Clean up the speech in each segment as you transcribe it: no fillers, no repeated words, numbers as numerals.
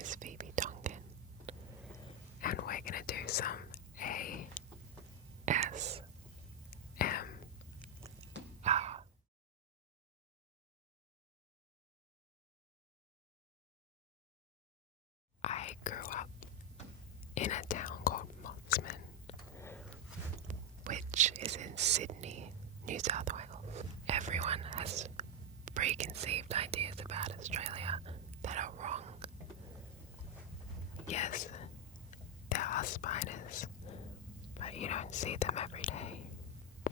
is Phoebe Tonkin, and we're gonna do some ASMR. I grew up in a town called Motsman, which is in Sydney, New South Wales. Everyone has preconceived ideas about Australia that are wrong. Yes, there are spiders, but you don't see them every day.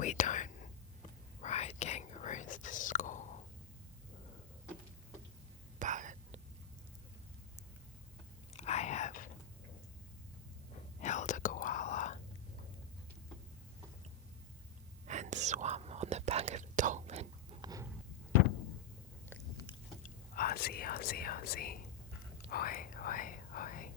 We don't ride kangaroos to school, but I have held a koala and swum on the back of a dolphin. Aussie, Aussie, Aussie. Oi, oi, oi.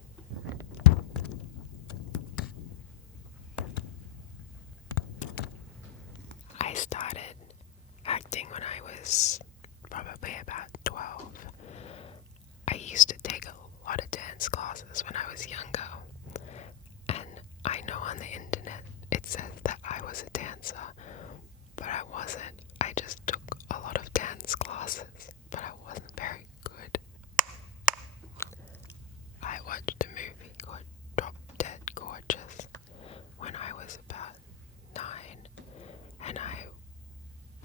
I started acting when I was probably about 12. I used to take a lot of dance classes when I was younger, and I know on the internet it says that I was a dancer, but I wasn't. I just took a lot of dance classes, but I wasn't very good. I watched a movie called Drop Dead Gorgeous when I was about 9, and I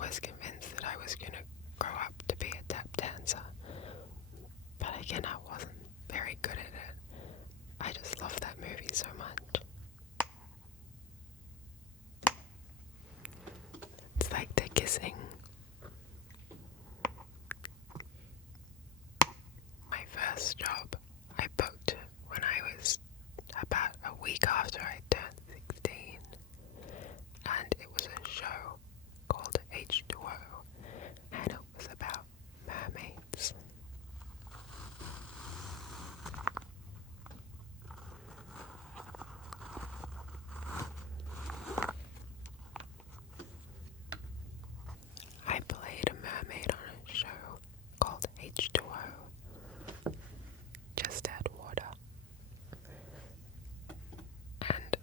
was convinced that I was going to grow up to be a tap dancer, but again, I wasn't very good at it. I just loved that movie so much. It's like they're kissing. My first job I booked when I was about a week after I turned 16, and it was a show called H2O, and it was about mermaids. I played a mermaid on a show called H2O, just add water. And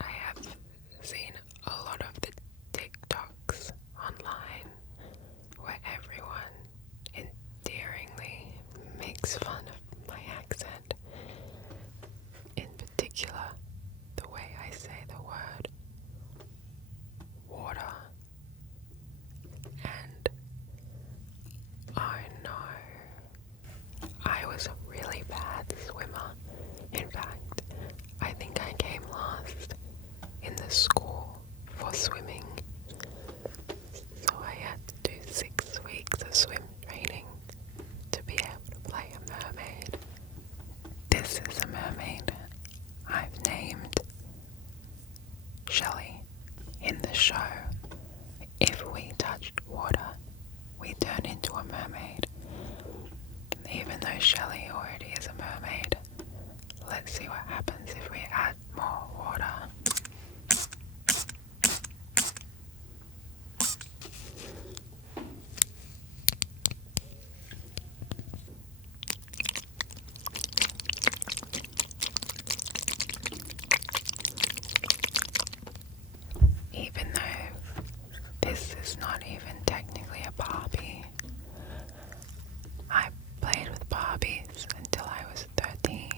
I have seen a lot of the TikToks online where everyone endearingly makes fun of my accent. In particular, the way I say the word water. And oh no, I was a really bad swimmer. In fact, I think I came last in the school for swimming. So I had to do 6 weeks of swim training to be able to play a mermaid. This is a mermaid I've named Shelley. In the show, if we touched water, we turn into a mermaid. Even though Shelley already is a mermaid, let's see what happens if we add more water. Even though this is not even technically a Barbie, I played with Barbies until I was 13.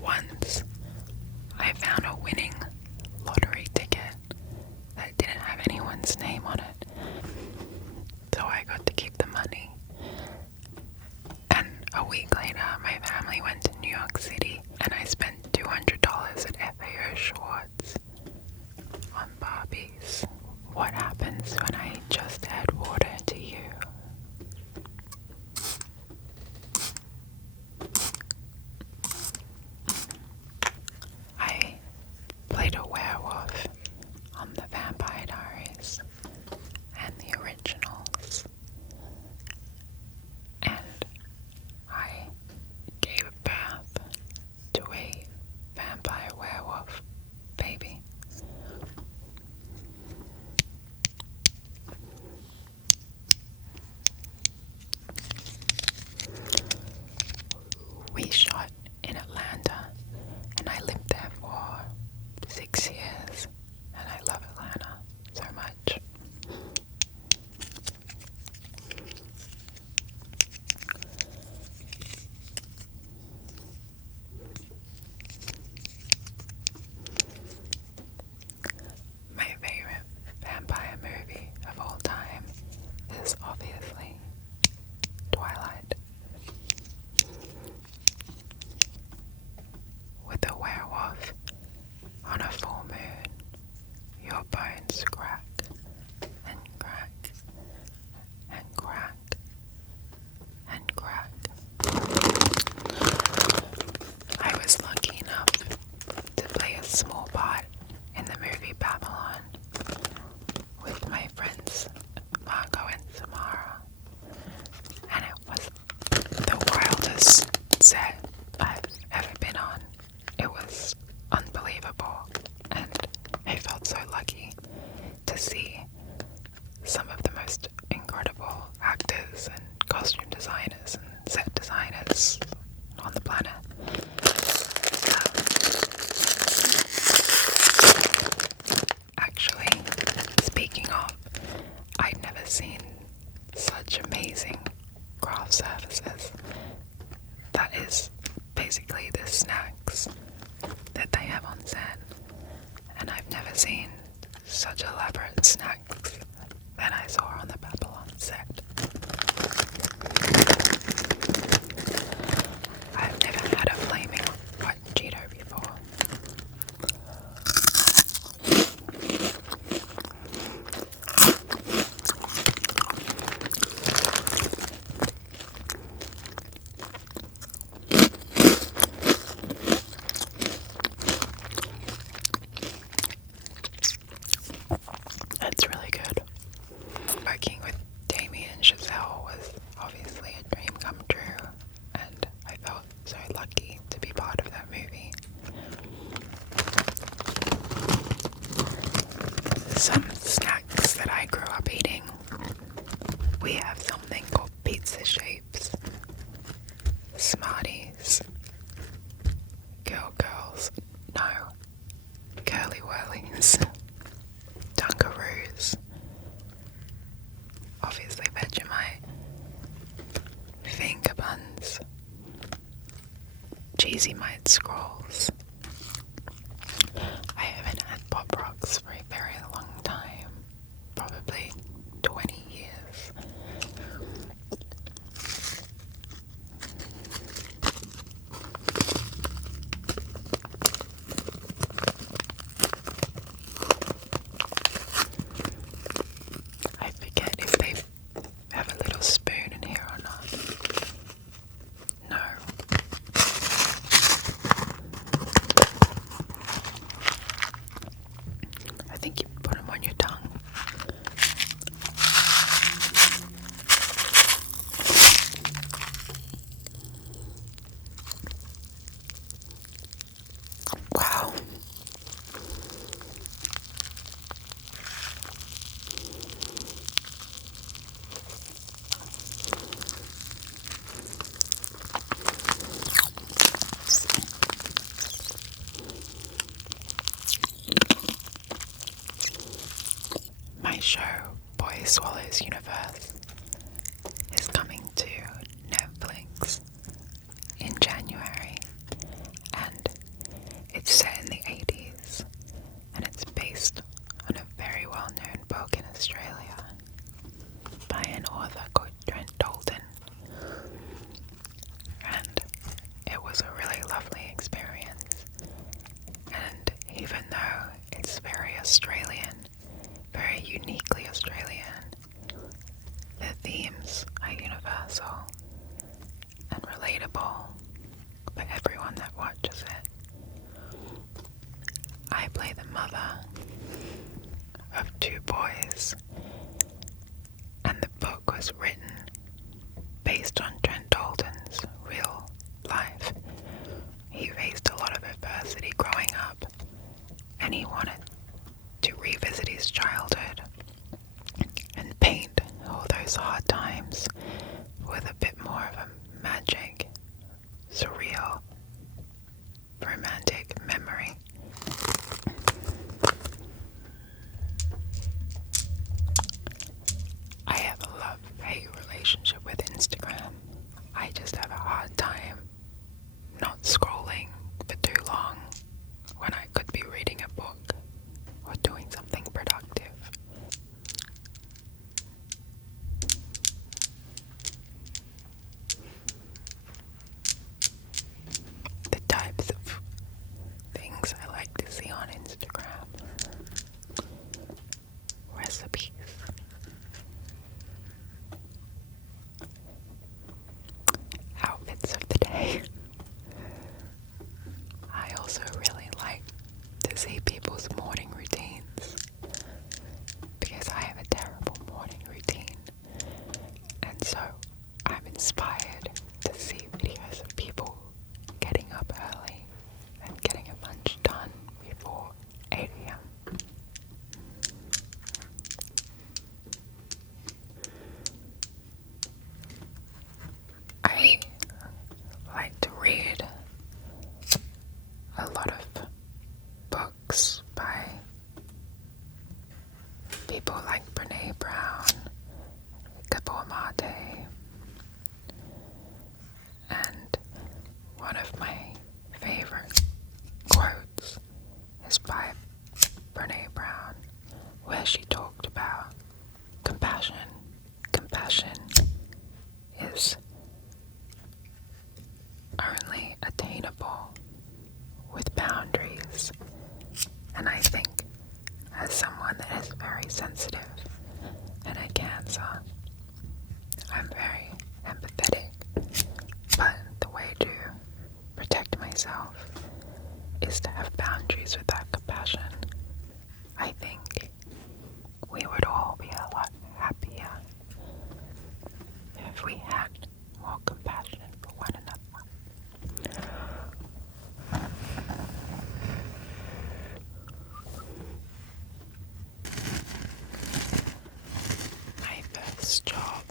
Once, I found a winning lottery ticket that didn't have anyone's name on it, so I got to keep the money. And a week later, my family went to New York City, and I spent $200 at FAO Schwartz on Barbies. What happens when I just add water to you? I played a werewolf on the Vampire Diaries and the originals, and I gave birth to a vampire werewolf baby. cheesy mind scrolls. I haven't had Pop Rocks for a very long time, probably 20 years. I forget if they have a little spoon in here or not. No. I think you put them on your tongue. Wow. My show, Boy Swallows Universe, is coming to Netflix in January, and it's set in the 80s, and it's based on a very well-known book in Australia by an author called Trent Dalton, and it was a really lovely experience. And even though it's very Australian, very uniquely Australian, the themes are universal and relatable for everyone that watches it. I play the mother of 2 boys, and the book was written based on Trent Dalton's real life. He faced a lot of adversity growing up, and he wanted to revisit his childhood and paint all those hard times with a bit more of a magic, surreal, romantic memory. I have a love-hate relationship with Instagram. I just have a hard time not scrolling for too long when I could be reading a book or doing something productive. The types of things I like to see on Instagram: recipes, outfits of the day. I also really like to see people's morning routines, because I have a terrible morning routine, and so I'm inspired to see videos of people getting up early and getting a bunch done before 8 a.m. I like to read a lot of books by people like Brene Brown, Gabor Mate, and one of my favorite quotes is by Brene Brown, where she talked about compassion. Compassion is only attainable with boundaries, and I think as someone that is very sensitive and a Cancer, I'm very empathetic, but the way to protect myself is to have boundaries with that compassion. I think we would all be a lot happier if we had more compassion for one another. My first job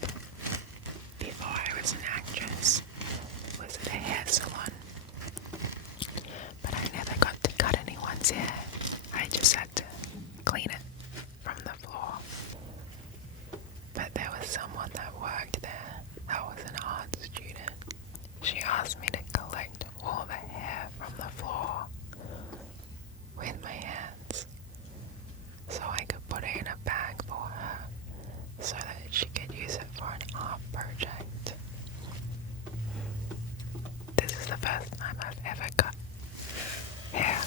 before I was an actress was at a hair salon, but I never got to cut anyone's hair. I just had to clean it from the floor. But there was someone that worked there that was an art student. She asked me to collect all the first time I've ever cut hair.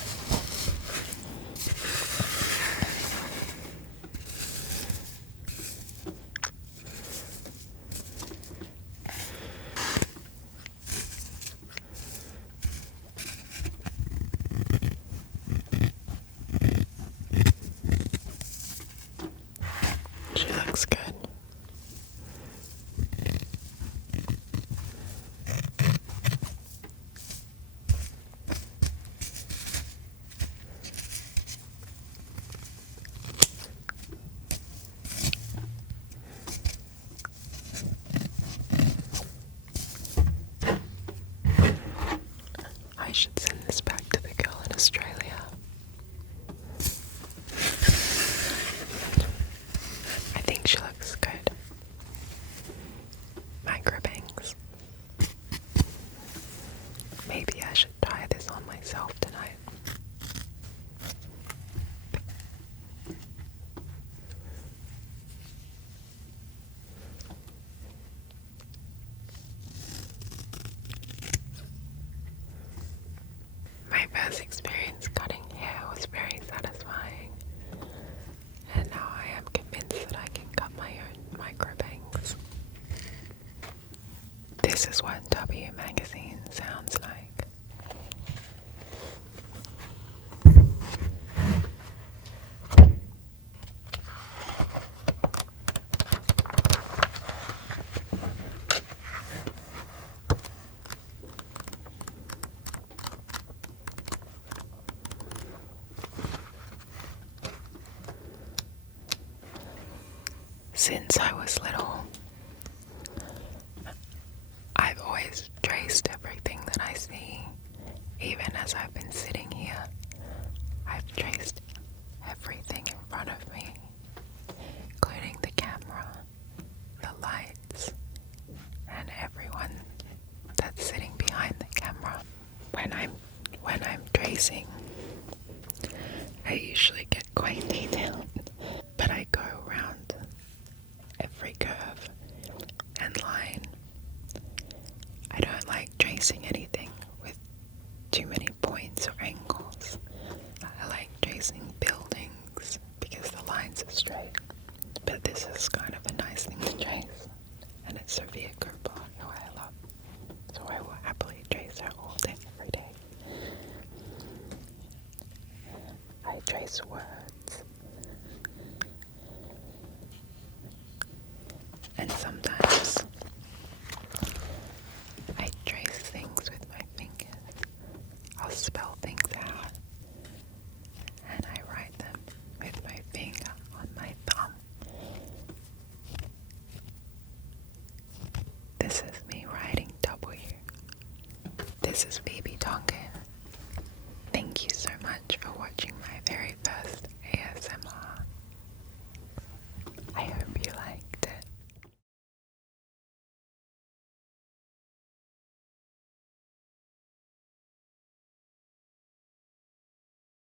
She looks good. I should send this back to the girl in Australia. I think she looks good. Micro bangs. Maybe I should try this on myself tonight. My first experience cutting hair was very satisfying, and now I am convinced that I can cut my own micro bangs. This is what W magazine sounds like. Since I was little, I've always traced everything that I see. Even as I've been sitting here, I've traced everything in front of me, including the camera, the lights, and everyone that's sitting behind the camera. When I'm tracing, I usually get quite detailed, but I go around every curve and line. I don't like tracing anything with too many points or angles. I like tracing buildings because the lines are straight, but this is kind of a nice thing to trace, and it's Sophia Cooper, who I love, so I will happily trace her all day, every day. I trace words, and sometimes I trace things with my fingers. I'll spell things out, and I write them with my finger on my thumb. This is me writing W. This is Phoebe Tonkin. Thank you so much for watching my very first ASMR. I hope you like.